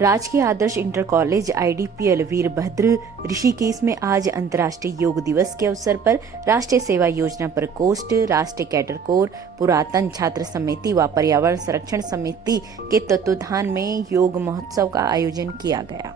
राजकीय आदर्श inter college IDPL Virbhadra Rishikesh में आज अंतर्राष्ट्रीय योग दिवस के अवसर पर राष्ट्रीय सेवा योजना प्रकोष्ठ, राष्ट्रीय कैडर कोर, पुरातन छात्र समिति व पर्यावरण संरक्षण समिति के तत्वावधान में योग महोत्सव का आयोजन किया गया।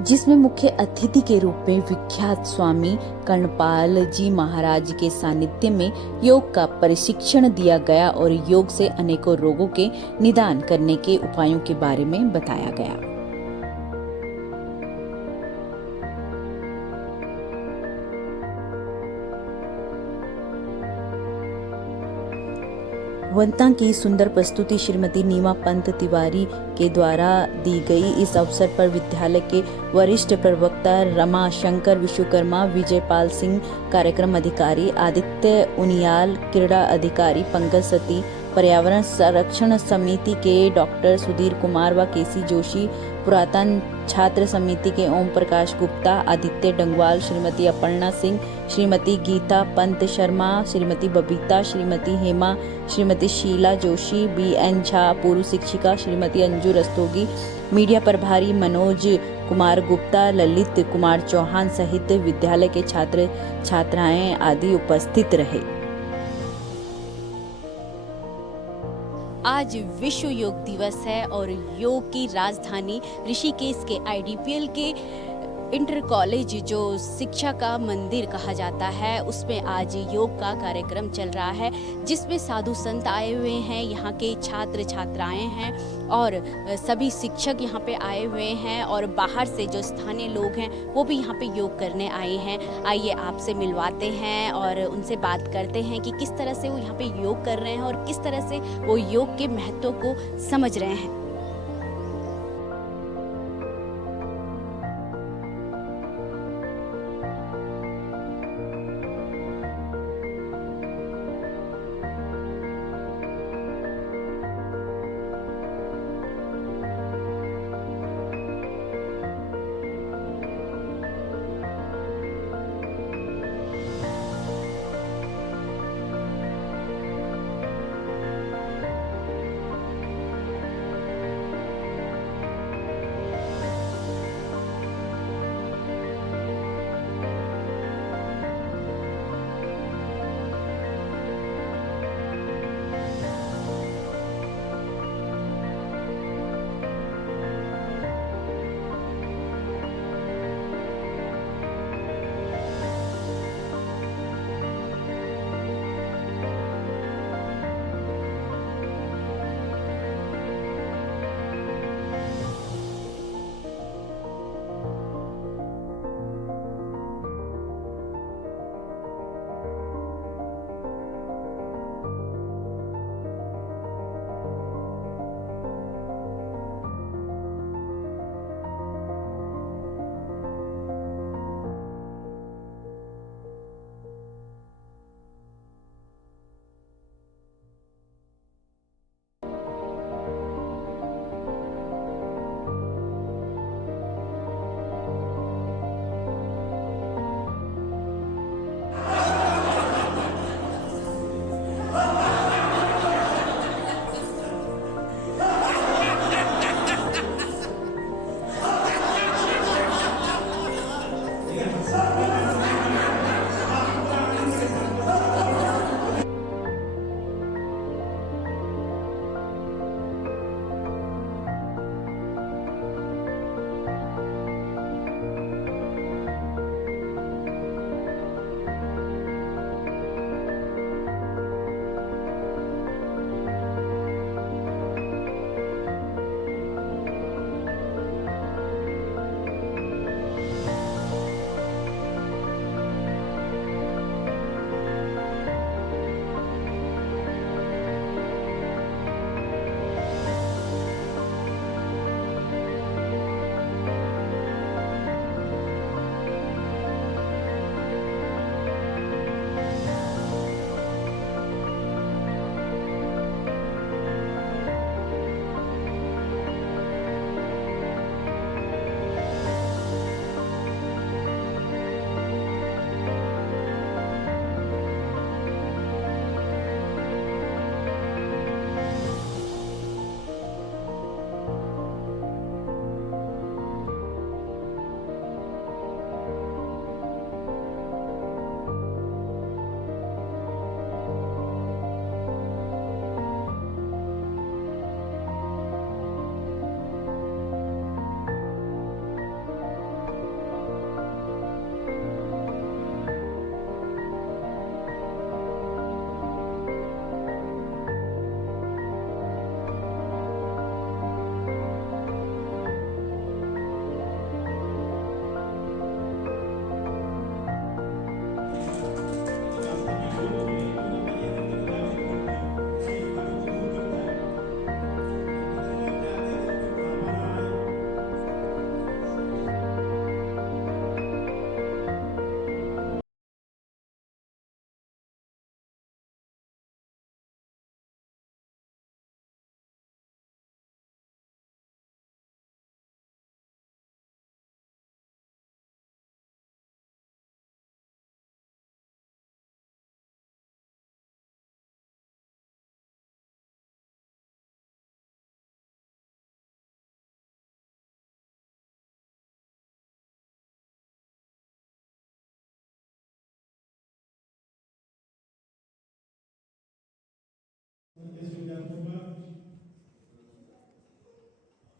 जिसमें मुख्य अतिथि के रूप में विख्यात स्वामी कर्णपाल जी महाराज के सानिध्य में योग का प्रशिक्षण दिया गया और योग से अनेकों रोगों के निदान करने के उपायों के बारे में बताया गया। वंता की सुंदर प्रस्तुति श्रीमती नीमा पंत तिवारी के द्वारा दी गई। इस अवसर पर विद्यालय के वरिष्ठ प्रवक्ता रमा शंकर विश्वकर्मा, विजयपाल सिंह कार्यक्रम अधिकारी, आदित्य उनियाल क्रीड़ा अधिकारी, पंकज सती पर्यावरण संरक्षण समिति के डॉक्टर सुधीर कुमार व केसी जोशी, पुरातन छात्र समिति के ओम प्रकाश गुप्ता, आदित्य डंगवाल, श्रीमती अपर्णा सिंह, श्रीमती गीता पंत शर्मा, श्रीमती बबीता, श्रीमती हेमा, श्रीमती शीला जोशी, बीएन झा पूर्व शिक्षिका, श्रीमती अंजू रस्तोगी, मीडिया प्रभारी मनोज कुमार गुप्ता, ललित कुमार चौहान सहित विद्यालय के छात्र छात्राएं आदि उपस्थित रहे। आज विश्व योग दिवस है और योग की राजधानी ऋषिकेश के आईडीपीएल के इंटर कॉलेज जो शिक्षा का मंदिर कहा जाता है, उसमें आज योग का कार्यक्रम चल रहा है, जिसमें साधु संत आए हुए हैं, यहाँ के छात्र छात्राएं हैं और सभी शिक्षक यहाँ पे आए हुए हैं और बाहर से जो स्थानीय लोग हैं वो भी यहाँ पे योग करने आए हैं। आइए आपसे मिलवाते हैं और उनसे बात करते हैं कि किस तरह से वो यहाँ पे योग कर रहे हैं और किस तरह से वो योग के महत्व को समझ रहे हैं।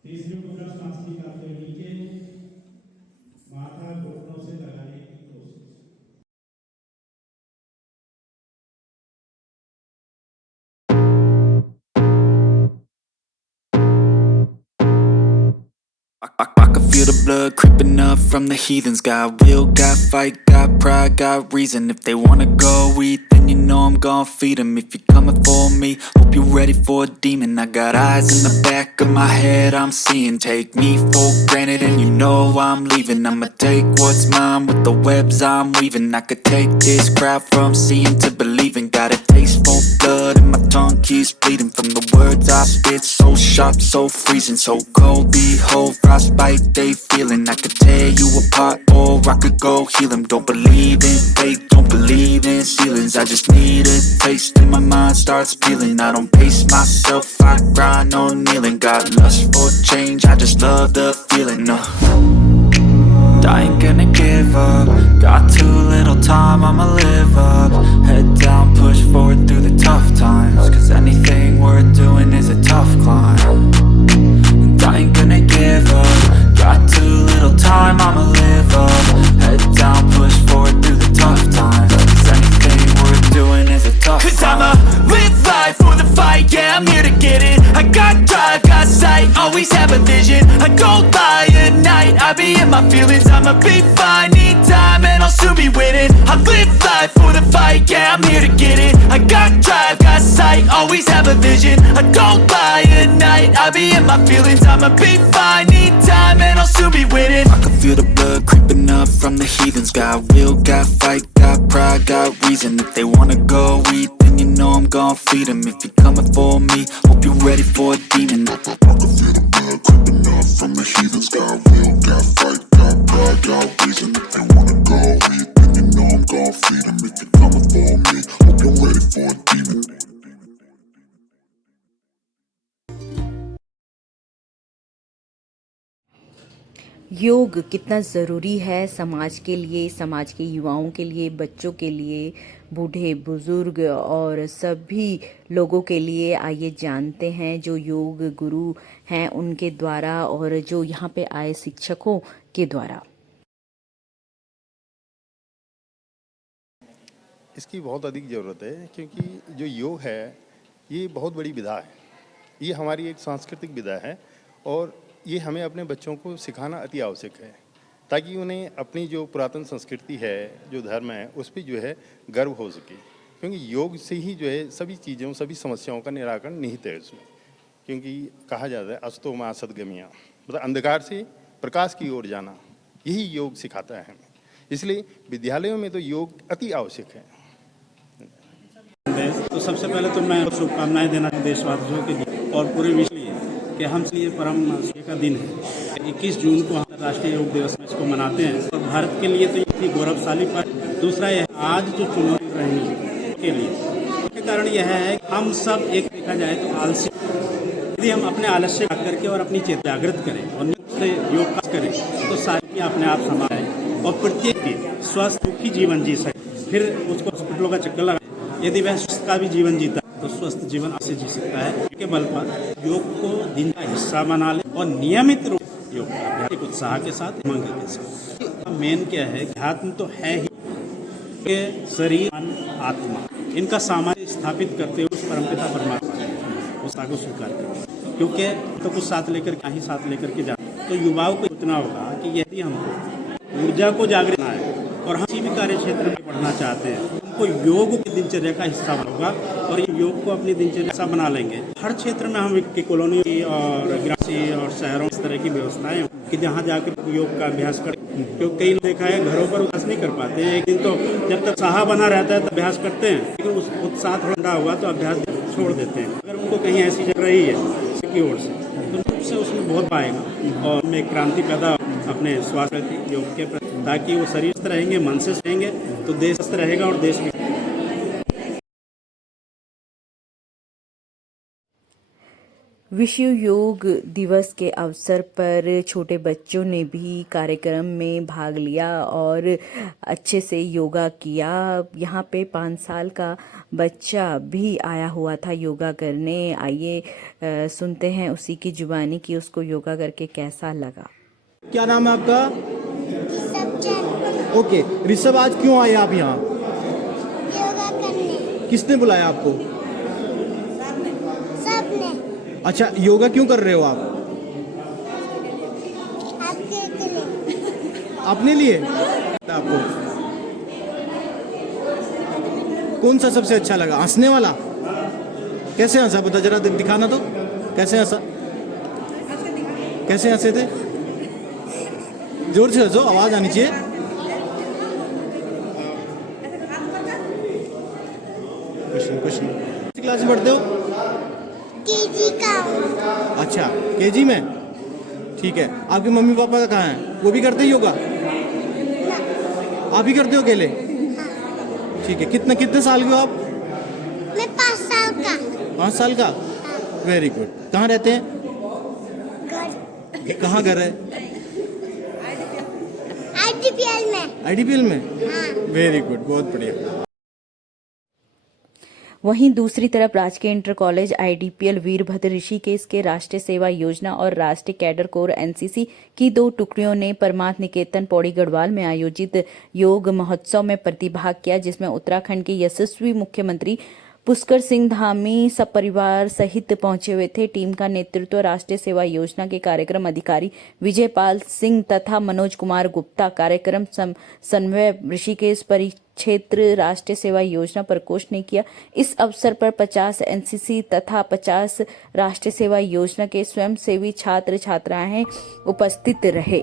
तीसरी मुद्रा सांस निकालते हुए नीचे, माथा घुटनों से लगाने की कोशिश। I can feel the blood creeping up from the heathens. Got will, got fight, got pride, got reason. If they wanna go eat, then you know I'm gon' feed them. If you're coming for me, hope you're ready for a demon. I got eyes in the back of my head, I'm seeing. Take me for granted and you know I'm leaving. I'ma take what's mine with the webs I'm weaving. I could take this crowd from seeing to believing. Got a taste for blood and my tongue keeps bleeding. From the words I spit, so sharp, so freezing. So cold, behold, frostbite they feeling. I could tear you apart or I could go heal them. Don't believe in fate, don't believe in ceilings. I just need a taste and my mind starts peeling. I don't pace myself, I grind on kneeling. Got lust for change, I just love the feeling. I ain't gonna give up. Got too little time, I'ma live up. Head down, push forward through the tough times. Cause anything worth doing is a tough climb. And I ain't gonna give up. Got too little time, I'ma live up. Head down, push forward through the tough times. Cause anything worth doing is a tough climb. Cause I'ma live life for the fight, yeah, I'm here to get it. I got drive, got sight, always have a vision. I don't lie at night, I be in my feelings. I'ma be fine, need time and I'll soon be winning. I live life for the fight, yeah, I'm here to get it. I got drive, got sight, always have a vision. I don't lie at night, I be in my feelings. I'ma be fine, need time and I'll soon be winning. I can feel the blood creeping up from the heathens. Got will, got fight, got pride, got reason. If they wanna go eat, then you know I'm gon' feed them. If you're coming for me, hope you're ready for a demon. I can feel the blood creeping up from the heathens. Got will, got fight, got pride, got reason. If they wanna go eat, then you know I'm gon' feed them. If you're coming for me, hope you're ready for a demon. योग कितना ज़रूरी है समाज के लिए, समाज के युवाओं के लिए, बच्चों के लिए, बूढ़े बुजुर्ग और सभी लोगों के लिए। आइए जानते हैं जो योग गुरु हैं उनके द्वारा और जो यहाँ पे आए शिक्षकों के द्वारा। इसकी बहुत अधिक ज़रूरत है क्योंकि जो योग है ये बहुत बड़ी विधा है। ये हमारी एक सांस्कृतिक विधा है और ये हमें अपने बच्चों को सिखाना अति आवश्यक है ताकि उन्हें अपनी जो पुरातन संस्कृति है, जो धर्म है, उस पर जो है गर्व हो सके। क्योंकि योग से ही जो है सभी चीज़ों, सभी समस्याओं का निराकरण निहित है उसमें। क्योंकि कहा जाता है अस्तो मां सद्गमिया, मतलब अंधकार से प्रकाश की ओर जाना, यही योग सिखाता है हमें। इसलिए विद्यालयों में तो योग अति आवश्यक है। तो सबसे पहले तो मैं शुभकामनाएं देना देशवासियों के लिए और पूरे विश्व लिए कि हम लिए परम खुशी का दिन है। 21 जून को हम राष्ट्रीय योग दिवस में इसको मनाते हैं और भारत के लिए तो ये गौरवशाली पर। दूसरा यह आज जो चुनौती रही के लिए उसके कारण यह है कि हम सब एक देखा जाए तो आलसी, यदि हम अपने आलस्य करके और अपनी चेतना जागृत करें और नित्य से योग करें तो सारी अपने आप समाए और प्रत्येक भी स्वस्थ सुखी जीवन जी सके। फिर उसको हॉस्पिटलों का चक्कर लगा, यदि वह स्वस्थ का भी जीवन जीता तो स्वस्थ जीवन ऐसे जी सकता है। के बल पर योग को दिन का हिस्सा बना ले और नियमित रूप से योग का अभ्यास उत्साह के साथ, उमंग के साथ। मेन क्या है, अध्यात्म तो है ही कि शरीर मन आत्मा इनका सामर्थ्य स्थापित करते हुए उस परमपिता परमात्मा उस को स्वीकार करते, क्योंकि तो कुछ साथ लेकर क्या ही साथ लेकर के जाते। तो युवाओं को सोचना होगा कि यदि हमको ऊर्जा को जागृत करना है और हम किसी भी कार्य क्षेत्र में बढ़ना चाहते हैं, हमको योग की दिनचर्या का हिस्सा होगा और योग को अपनी दिनचर्या बना लेंगे। हर क्षेत्र में हम की कॉलोनी और ग्रामीण और शहरों इस तरह की व्यवस्थाएं कि जहाँ जाकर योग का अभ्यास करें। क्योंकि कई देखा है घरों पर अभ्यास नहीं कर पाते हैं। एक दिन तो जब तक उत्साह बना रहता है तो अभ्यास करते हैं, लेकिन उस उत्साह थोड़ा हुआ तो अभ्यास छोड़ देते हैं। अगर उनको कहीं ऐसी जगह रही है की ओर से तो उससे उसमें बहुत पाएगा और उनमें क्रांति पैदा अपने स्वास्थ्य योग के प्रति, ताकि वो शरीर स्वस्थ रहेंगे, मन से रहेंगे तो देश स्वस्थ रहेगा और देश भी। विश्व योग दिवस के अवसर पर छोटे बच्चों ने भी कार्यक्रम में भाग लिया और अच्छे से योगा किया। यहाँ पे 5 साल का बच्चा भी आया हुआ था योगा करने। आइए सुनते हैं उसी की जुबानी कि उसको योगा करके कैसा लगा। क्या नाम है आपका? ओके ऋषभ, आज क्यों आए आप यहाँ? योगा करने। किसने बुलाया आपको? सबने। अच्छा, योगा क्यों कर रहे हो आप? आपके लिए। अपने लिए? आपको कौन सा सबसे अच्छा लगा? हंसने वाला? कैसे हंसा बता जरा, दिखाना तो। कैसे हंसा? कैसे हंसे थे? जोर से हंसो, आवाज आनी चाहिए। कुछ नहीं। किस क्लास में पढ़ते हो? केजी का हूँ। अच्छा, केजी में। ठीक है, आपके मम्मी पापा कहाँ हैं? वो भी करते हैं योगा? आप ही करते हो अकेले? ठीक है, कितने साल के हो आप? मैं 5 साल का। 5 साल का? Very good. कहाँ रहते हैं? घर। कहाँ घर है? IDPL में। IDPL में? हाँ। वेरी गुड, बहुत बढ़िया। वहीं दूसरी तरफ राजकीय inter college IDPL Virbhadra Rishikesh के राष्ट्रीय सेवा योजना और राष्ट्रीय कैडर कोर NCC की 2 टुकड़ियों ने परमार्थ निकेतन पौड़ी गढ़वाल में आयोजित योग महोत्सव में प्रतिभाग किया, जिसमें उत्तराखंड के यशस्वी मुख्यमंत्री पुष्कर सिंह धामी सपरिवार सहित पहुंचे हुए थे। टीम का नेतृत्व राष्ट्रीय सेवा योजना के कार्यक्रम अधिकारी विजयपाल सिंह तथा मनोज कुमार गुप्ता, कार्यक्रम समन्वय ऋषिकेश परिक्षेत्र राष्ट्रीय सेवा योजना प्रकोष्ठ ने किया। इस अवसर पर 50 NCC तथा 50 राष्ट्रीय सेवा योजना के स्वयंसेवी छात्र छात्राएं उपस्थित रहे।